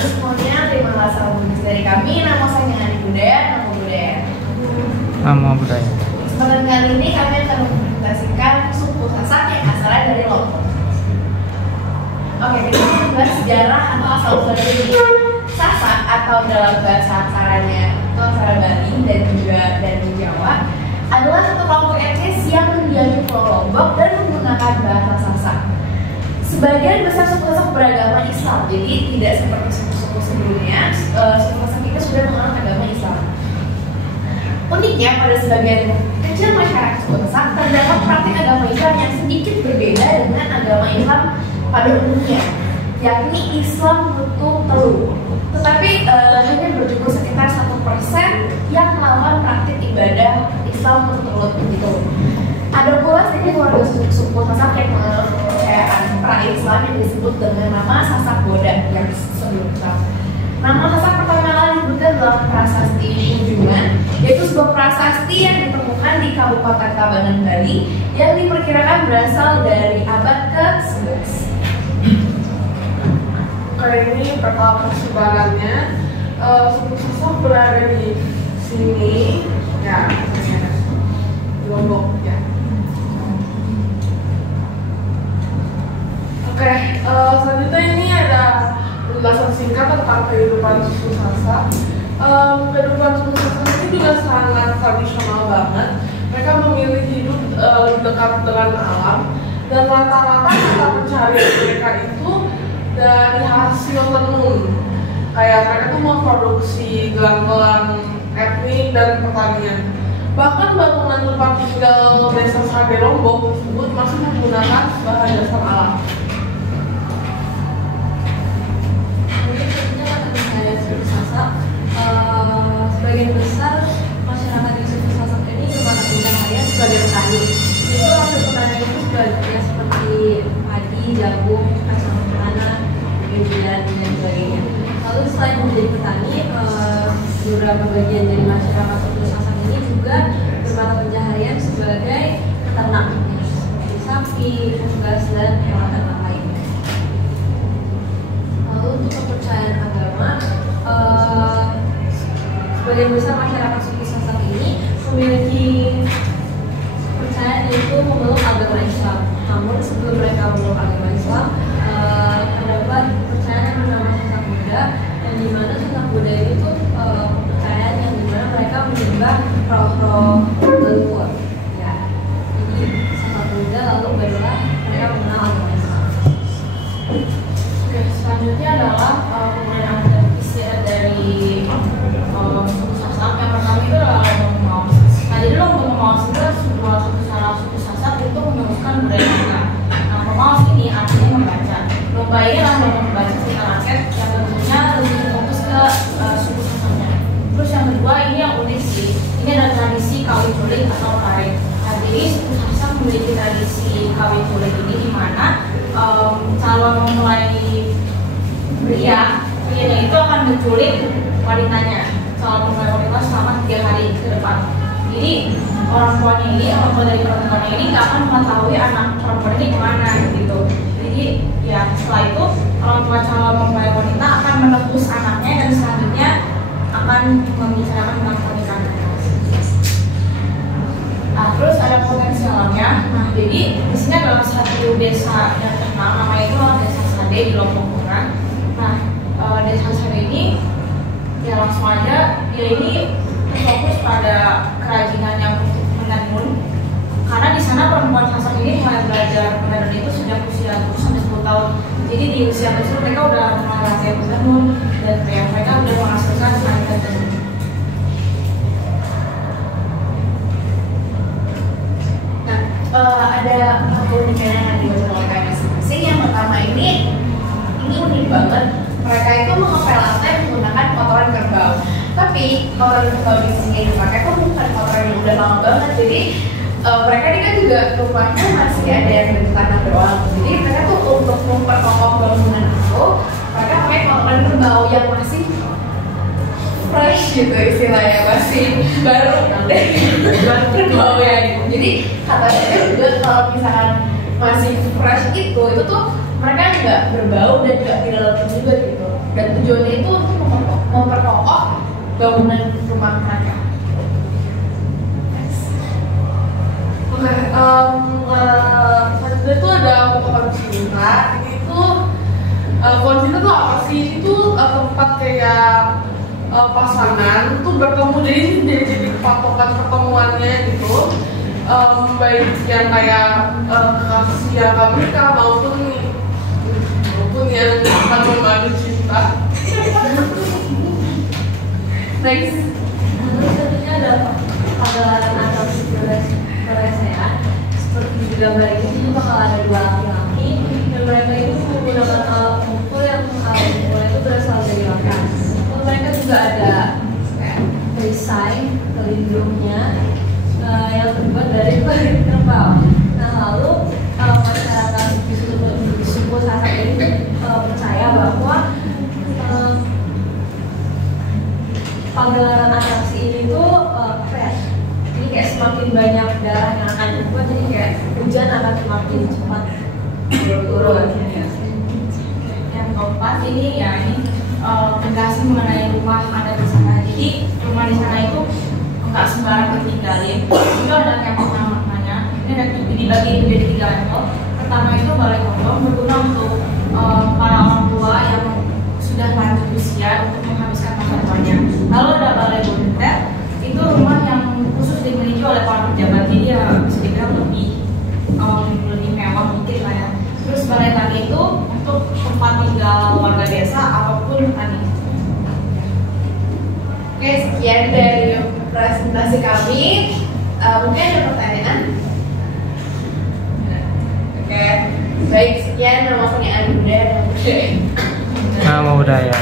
Terus semuanya terima kasih dari kami. Nama saya Ngani Budaya, nama budaya. Nama budaya. Kesempatan kali ini kami akan mempresentasikan suku Sasak yang asalnya dari Lombok. Oke, kita akan membahas sejarah atau asal-usul dari Sasak atau dalam bahasa aksaranya atau aksara Bali dan juga dari Jawa adalah satu kelompok etnis yang mendiami Pulau Lombok dan menggunakan bahasa Sasak. Sebagian besar suku Sasak beragama Islam, jadi tidak seperti suku-suku sebelumnya. Suku Sasak itu sudah menganut agama Islam. Uniknya pada sebagian kecil masyarakat suku Sasak terdapat praktik agama Islam yang sedikit berbeda dengan agama Islam pada umumnya, yakni Islam Hutum Telu. Tetapi hanya berjumlah sekitar 1% yang melakukan praktik ibadah Islam Hutum Telu begitu. Ada pula sedikit warga suku Sasak yang menganut kepercayaan pra-Islam yang disebut dengan nama Sasak Boda yang sebelumnya. Nama Sasak pertama kali disebutkan dalam prasasti Kunjungan, yaitu sebuah prasasti yang ditemukan di Kabupaten Tabanan, Bali, yang diperkirakan berasal dari abad ke-11. Ini peta persebarannya. Suku Sasak berada di sini, ya, di Lombok, ya. Oke, selanjutnya ini ada penjelasan singkat tentang kehidupan suku Sasak. Kehidupan suku Sasak ini juga sangat tradisional banget. Mereka memilih hidup dekat dengan alam, dan rata-rata mata pencarian mereka itu dari hasil tenun. Kayak mereka tuh memproduksi gelang-gelang etnik dan pertanian. Bahkan bangunan tempat tinggal desa Sage Lombok tersebut masih menggunakan bahan dasar alam. Suku Sasak, sebagian besar masyarakat di suku Sasak ini bermata pencaharian sebagai petani. Itu hasil petani itu sebagian seperti padi, jagung, kacang tanah, bijian dan sebagainya. Lalu selain menjadi petani, beberapa bagian dari masyarakat suku Sasak ini juga bermata pencaharian sebagai peternak, seperti sapi, unggas dan hewan ternak lainnya. Lalu untuk kepercayaan agama, sebagian besar masyarakat suku Sasak ini memiliki kepercayaan yaitu memeluk agama Islam. Namun sebelum mereka memeluk agama Islam, terdapat kepercayaan yang bernama Sasak Buddha, yang dimana Sasak Buddha itu kepercayaan yang dimana mereka menyembah roh-roh leluhur. Ya, jadi Sasak Buddha lalu barulah mereka mengenal agama Islam. Oke, selanjutnya adalah penggunaan adat istiadat dari suku Sasak. Yang pertama itu adalah Lombok Maus. Nah, jadi Lombok Maus itu sebuah suku Sasak untuk meneruskan budaya mereka. Nah, pemaus ini artinya membaca. Lomba ini adalah lomba membaca cerita rakyat yang tentunya lebih fokus ke suku Sasaknya. Terus yang kedua, ini yang unik sih. Ini adalah tradisi kawin culik atau tarik. Nah, jadi suku Sasak memiliki tradisi kawin culik ini di mana calon mempelai prianya itu akan menculik wanitanya, calon mempelai wanita selama 3 hari ke depan. Jadi orang tua dari perempuannya ini nggak akan mengetahui anak perempuan ini kemana gitu. Jadi ya setelah itu orang tua calon mempelai wanita akan menebus anaknya dan selanjutnya akan membicarakan tentang pernikahan. Nah, terus ada potensi alamnya. Nah, jadi di sini adalah satu desa yang terkenal, namanya itu adalah Desa Sade di Lombok Utara. Nah, Desa Sade ini ya langsung aja dia ini fokus pada kerajinan yang untuk menenun. Karena di sana perempuan Sasak ini mulai belajar menenun itu sejak usia 10 tahun. Jadi di usia kecil mereka udah mulai latihan menenun dan mereka udah menghasilkan kain tenun. Ada keunikan yang dibuat oleh mereka masing-masing. Yang pertama ini unik banget. Mereka itu mengepel lantai menggunakan kotoran kerbau. Tapi kotoran kerbau di sini dipakai itu bukan kotoran yang udah lama banget. Jadi mereka ini kan juga rumahnya masih ada yang dari tanah doang. Jadi mereka tuh untuk memperkokoh bangunan itu mereka pakai kotoran kerbau yang masih fresh gitu istilahnya, masih baru dari kerbau ya gitu. Jadi katanya juga kalau misalkan masih fresh itu tuh mereka nggak berbau dan nggak dilalui juga gitu. Dan tujuannya bangunan rumah mereka. Oke, selanjutnya itu ada pohon cinta. Ini tuh pohon cinta tuh apa sih? Itu tempat kayak pasangan tuh bertemu, jadi patokan pertemuannya gitu. Baik yang kayak kasih yang mereka maupun yang akan membantu cinta. Next. Terus tentunya ada pagelaran atraksi perasaan seperti di gambar ini bakal ada dua laki-laki dan mereka itu menggunakan alat pukul yang alat pukul itu berasal dari lakan. Lalu mereka juga ada perisai pelindungnya yang terbuat dari kulit kerbau. Nah lalu masyarakat di suku Sasak ini percaya bahwa pagelaran atraksi ini tuh jadi kayak semakin banyak darah yang akan terbuat, jadi kayak hujan akan semakin cepat turun. Yang keempat ini ya ini penjelasan mengenai rumah adat di sana. Jadi rumah di sana itu nggak sembarang ditinggalin. Itu ada kayak makna-maknanya. Ini ada dibagi menjadi 3 level. Pertama itu balai kondom, berguna untuk para orang tua yang sudah lanjut usia untuk menghabiskan masa tuanya. Lalu ada balai bonter, itu rumah yang khusus dimiliki oleh para pejabat, jadi ya bisa dibilang lebih mewah mungkin lah ya. Terus balai tani itu untuk tempat tinggal warga desa apapun tani. Oke, sekian dari presentasi kami. Mungkin ada pertanyaan? Oke, baik, sekian nama saya Andi Budaya. Nama budaya.